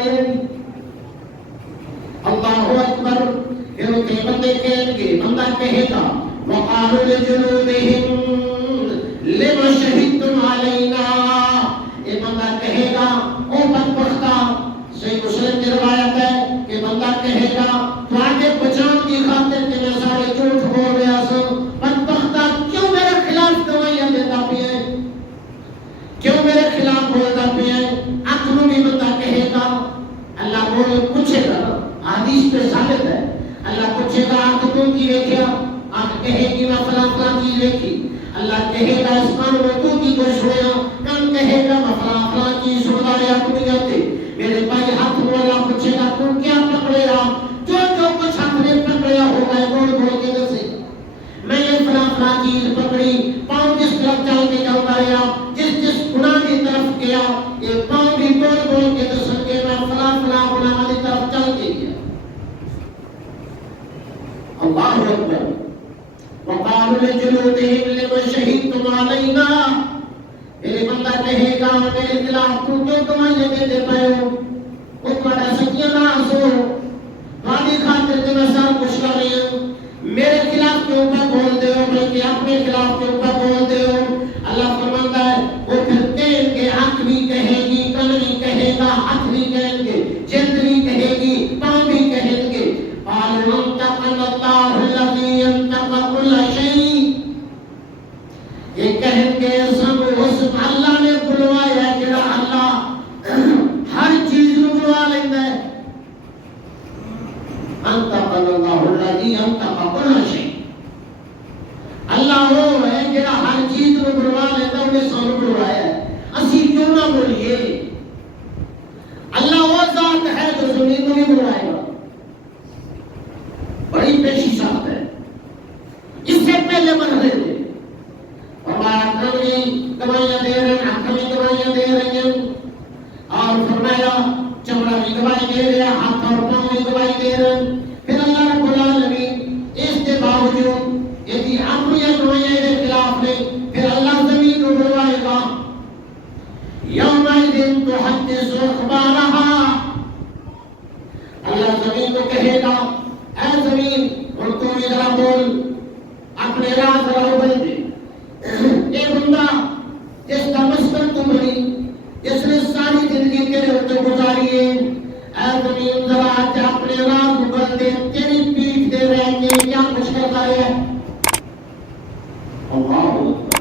آئی ہے. اللہ اکبر. پھر وہ بندے کہیں گے, بندہ کہے گا وقالوا لجلودهم لم شهدتم علینا. یہ بندہ کہے گا او بدبختہ, صحیح مسلم کی روایت ہے کہ بندہ کہے گا تو آگے بچان کی خاطر کہ میں سارے جھوٹ بول رہا سوں, بدبختہ کیوں میرے خلاف گواہیاں دیتا پی ہے, کیوں میرے خلاف بولتا پی ہے. آخر بھی بندہ کہے گا, اللہ بولے پوچھے گا, حدیث پہ ثابت ہے, اللہ پوچھے گا آنکھ تو کی دیکھا, آنکھ کہے گی میں فلاں فلاں چیز دیکھی. اللہ کہے گا اس کان میں تو کی گوش ہویا, کان کہے گا میں فلاں فلاں چیز سنتا رہا اپنی جاتے. میرے بھائی ہاتھ میں اللہ پوچھے گا تم کیا پکڑے رہا, جو کچھ ہاتھ میں پکڑیا ہوگا ہے بول بول کے دسے. میں یہ فلاں فلاں چیز پکڑی, پاؤں جس طرف چل کے چلتا رہا, جس گناہ کی طرف گیا, یہ پاؤں بھی بول بول کے دسن کے میں فلاں فلاں گناہ والی طرف چل کے گیا. اللہ اکبر. وقالوا لجلودهم لم شهدتم علینا. میرے بندہ کہے گا میرے خلاف تو کیوں گواہیاں دیتے پے ہو, وہ تمہارا سچیاں نہ ہسو, تمہاری خاطر تو میں سب کچھ کر رہی ہوں, میرے خلاف کیوں پہ بول دے ہو, بلکہ اپنے خلاف کیوں پہ بول دے ہو. اللہ فرماتا ہے وہ پھر کہیں گے, آنکھ بھی کہے گی, کان بھی کہے گا, ہاتھ بھی کہیں گے, جلد بھی کہے گی, پاؤں بھی کہیں گے. قالوا انطقنا الله الذي ينطق كل شيء. یہ کہیں گے سب اس اللہ نے بلوایا ہے, جڑا اللہ ہر چیز کو بلوا لیتا ہے. انطقنا الله الذي ينطق كل شيء. اللہ وہ ہے جڑا ہر چیز کو بلوا لیتا ہے, انہیں سب بلوایا ہے, اسی کیوں نہ بولیے. اللہ وہ ذات ہے جو زمین کو بھی بلوائے گا, بڑی پیشی ساتھ ہے. اس سے پہلے مرحلے تھے فرمایا کمی گواہیاں دے رہے ہیں, آنکھیں گواہیاں دے رہی ہیں, اور فرمایا چمڑا بھی گواہی دے رہے ہیں, ہاتھ اور پاؤں بھی گواہی دے رہے ہیں. پھر اللہ رب العالمین اس کے باوجود یدی اپنی گواہیاں کے خلاف نے, پھر اللہ زمین کو بلوائے گا. یومئذ تحدث اخبارها. اللہ زمین کو کہے گا اے زمین, اور تم ذرا بول, اپنے راز ذرا ابل دے. اے بندہ جس کا مسکن تو بنی, جس نے ساری زندگی تیرے اوپر گزاری ہے, اے زمین ذرا آج اپنے راز ابل دے, تیری پیٹھ دے رہے کہ کیا کچھ کرتا ہے. اللہ اکبر.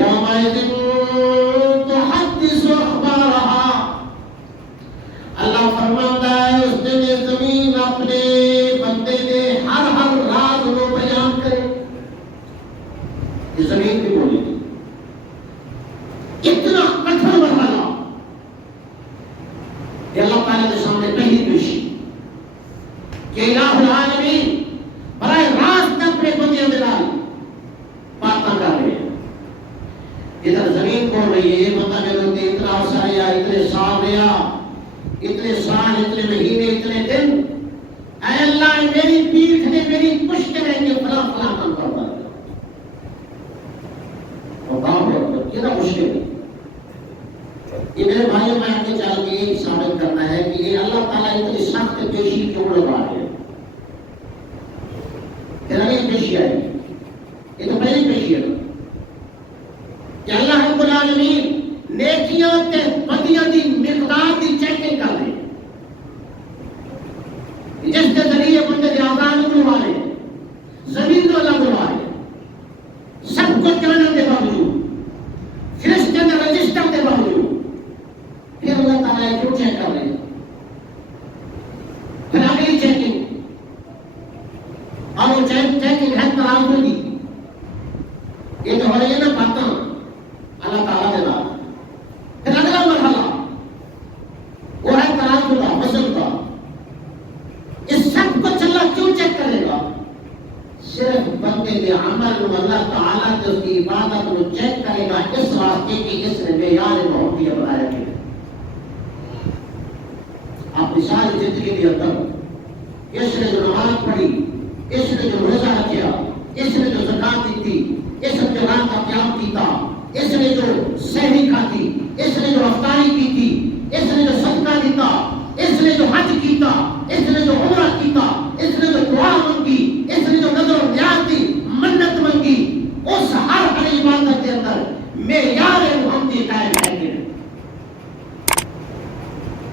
یومئذ تحدث اخبارها. اللہ فرماتا ہے اس دن یہ زمین اپنے بندے نے ہر راز کو بیان کرے. یہ زمین بھی بولے گی. اتنا کٹھن مرحلہ یہ اللہ تعالیٰ کے سامنے پہلی پیشی کہ الہ العالمین برائے راست اپنے بندیاں دلال باتاں کر رہے ہیں. ادھر زمین بول رہی ہے یہ بندہ میرے ہوتے اتنا عرصہ رہا, اتنے سال رہا, اتنے سال, اتنے مہینے, اتنے دن, اے اللہ میری پیٹھ نے میری پشت میں کے فلاں فلاں کام کرتا ہے. اور کام ہے کتنا مشکل ہے. یہ میرے بھائیوں میں آگے چل کے یہ ثابت کرنا ہے کہ یہ اللہ تعالیٰ اتنی سخت پیشی کیوں لگا رہے ہیں. پھر اگلی پیشی آئی, یہ تو پہلی پیشی ہے کہ اللہ رب العالمین نیکیاں تے بدیاں دی مقدار دی چیکنگ کر دے, جس کے ذریعے بندے کے آزاد بلوا لے, زمین کو اللہ بلوا لے, سب کچھ جاننے کے باوجود, فرشتے کے رجسٹر کے باوجود, پھر اللہ تعالیٰ کیوں چیک کر رہے ہیں. پھر اگلی چیکنگ, اور وہ چیکنگ ہے ترازو کی. یہ تو ہو رہی ہے نا باتاں اللہ تعالیٰ کے بعد. پھر اگلا مرحلہ وہ ہے ترازو کا, وزن کا. اس سب کچھ اللہ کیوں چیک کرے گا؟ صرف بندے کے عمل کو اللہ تعالیٰ کے اس کی عبادت کو چیک کرے گا اس واسطے کہ اس نے معیار محمدیہ بنایا ہے. اپنی ساری زندگی کے اندر اس نے جو نماز پڑھی, اس نے جو روزہ رکھا, اس نے جو زکات دی, اس نے جو رات کا قیام کیتا, اس نے جو سحری کھاتی, اس نے جو افطاری کی تھی, اس نے جو صدقہ دیتا، اس نے جو حج کیتا، اس نے جو عمرہ کیتا، اس نے جو دعا منگی، اس نے جو نظر و نیاز دی، منت منگی، اس ہر عبادت کے اندر معیار محمدی قائم ہے کہ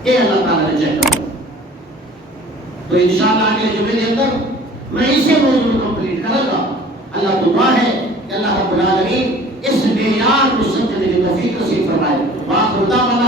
اے اللہ تعالیٰ نے چیک کرو. تو انشاءاللہ اگلے جمعے کے اندر میں اسے موضوع کمپلیٹ کروں گا. اللہ کو دعا ہے کہ اللہ رب العالمین اس معیار کو سمجھنے کی توفیق نصیب فرمائے. واخر دعوانا